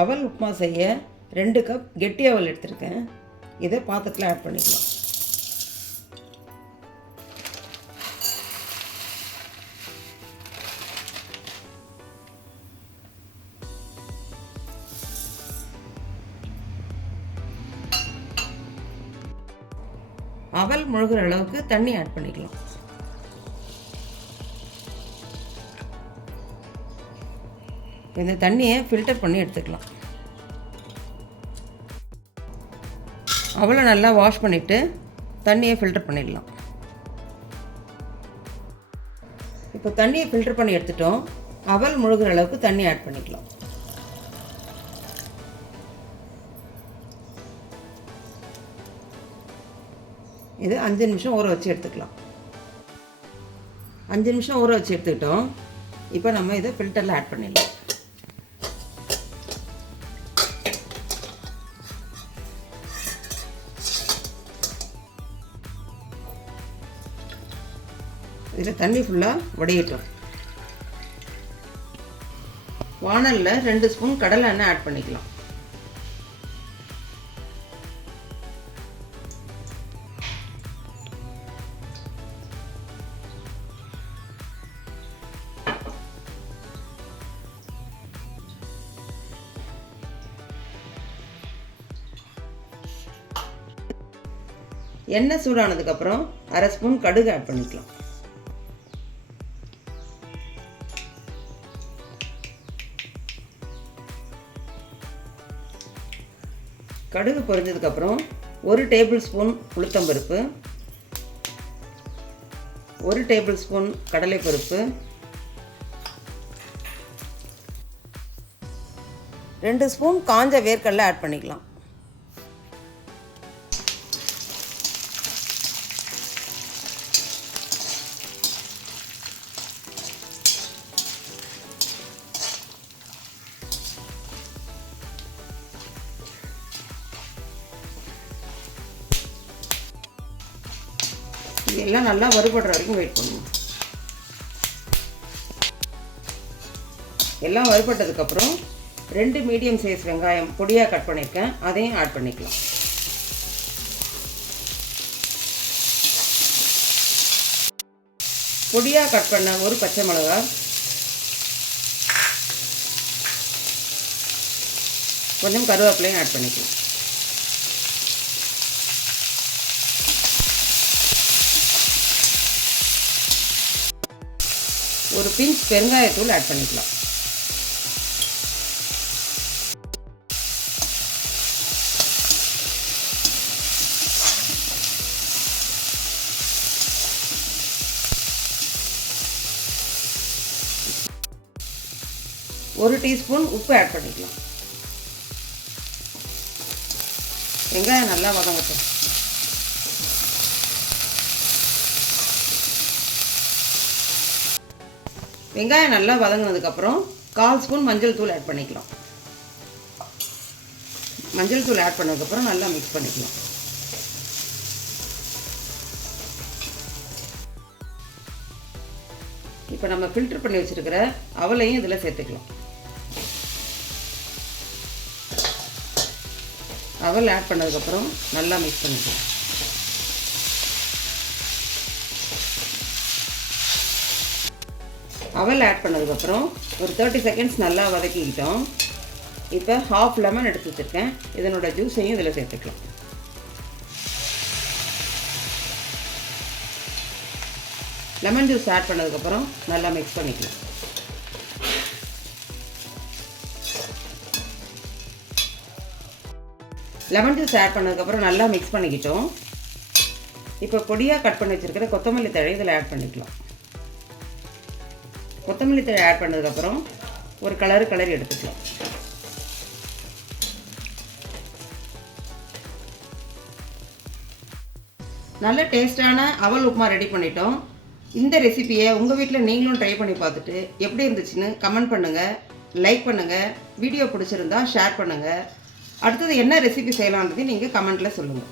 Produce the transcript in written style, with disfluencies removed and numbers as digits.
அவல் உப்புமா செய்ய 2 கப் கெட்டி அவல் எடுத்திருக்கேன். இதை பாத்திரத்தில் ஆட் பண்ணிக்கலாம். அவல் முழுகிற அளவுக்கு தண்ணி ஆட் பண்ணிக்கலாம். இந்த தண்ணியை ஃபில்டர் பண்ணி எடுத்துக்கலாம். அவலை நல்லா வாஷ் பண்ணிவிட்டு தண்ணியை ஃபில்டர் பண்ணிடலாம். இப்போ தண்ணியை ஃபில்டர் பண்ணி எடுத்துட்டோம். அவல் முழுகிற அளவுக்கு தண்ணி ஆட் பண்ணிக்கலாம். இது 5 நிமிஷம் ஊற வச்சு எடுத்துக்கலாம். 5 நிமிஷம் ஊற வச்சு எடுத்துக்கிட்டோம். இப்போ நம்ம இதை ஃபில்டரில் ஆட் பண்ணிடலாம். இதில் தண்ணி ஃபுல்லாக வடியட்டும். வாணலில் 2 ஸ்பூன் கடலை எண்ணெய் ஆட் பண்ணிக்கலாம். எண்ணெய் சூடானதுக்கப்புறம் 1/2 ஸ்பூன் கடுகு ஆட் பண்ணிக்கலாம். கடுகு பொரிஞ்சதுக்கப்புறம் 1 டேபிள் ஸ்பூன் உளுத்தம்பருப்பு, 1 டேபிள் ஸ்பூன் கடலைப்பருப்பு, 2 ஸ்பூன் காஞ்ச வேர்க்கடலை ஆட் பண்ணிக்கலாம். இதெல்லாம் நல்லா வறுபடுற வரைக்கும் வெயிட் பண்ணுவோம். எல்லாம் வறுபட்டதுக்கப்புறம் 2 மீடியம் சைஸ் வெங்காயம் பொடியாக கட் பண்ணியிருக்கேன். அதையும் ஆட் பண்ணிக்கலாம். பொடியாக கட் பண்ண 1 பச்சை மிளகாய், கொஞ்சம் கருவேப்பிலையும் ஆட் பண்ணிக்கலாம். ஒரு பிஞ்ச் பெருங்காயத்தூள் ஆட் பண்ணிக்கலாம். ஒரு டீஸ்பூன் உப்பு ஆட் பண்ணிக்கலாம். வெங்காயம் நல்லா வதங்கட்டும். வெங்காயம் நல்லா வதங்கினதுக்கப்புறம் 1/4 ஸ்பூன் மஞ்சள் தூள் ஆட் பண்ணிக்கலாம். மஞ்சள் தூள் ஆட் பண்ணதுக்கப்புறம் நல்லா மிக்ஸ் பண்ணிக்கலாம். இப்போ நம்ம ஃபில்டர் பண்ணி வச்சுருக்கிற அவலையும் இதில் சேர்த்துக்கலாம். அவல் ஆட் பண்ணதுக்கப்புறம் நல்லா மிக்ஸ் பண்ணிக்கலாம். அவல் ஆட் பண்ணதுக்கப்புறம் ஒரு 30 செகண்ட்ஸ் நல்லா வதக்கிக்கிட்டோம். இப்போ 1/2 லெமன் எடுத்து வச்சுருக்கேன். இதனோட ஜூஸையும் இதில் சேர்த்துக்கலாம். லெமன் ஜூஸ் ஆட் பண்ணதுக்கப்புறம் நல்லா மிக்ஸ் பண்ணிக்கலாம். லெமன் ஜூஸ் ஆட் பண்ணதுக்கப்புறம் நல்லா மிக்ஸ் பண்ணிக்கிட்டோம். இப்போ பொடியாக கட் பண்ணி வச்சுருக்கிற கொத்தமல்லி தழை இதில் ஆட் பண்ணிக்கலாம். கொத்தமல்லி தழை ஆட் பண்ணதுக்கப்புறம் ஒரு கலரி எடுத்துக்கலாம். நல்ல டேஸ்டான அவல் உப்புமா ரெடி பண்ணிட்டோம். இந்த ரெசிபியை உங்கள் வீட்டில் நீங்களும் ட்ரை பண்ணி பார்த்துட்டு எப்படி இருந்துச்சுன்னு கமெண்ட் பண்ணுங்கள், லைக் பண்ணுங்கள். வீடியோ பிடிச்சிருந்தா ஷேர் பண்ணுங்கள். அடுத்தது என்ன ரெசிபி செய்யலான்றதை நீங்கள் கமெண்ட்டில் சொல்லுங்கள்.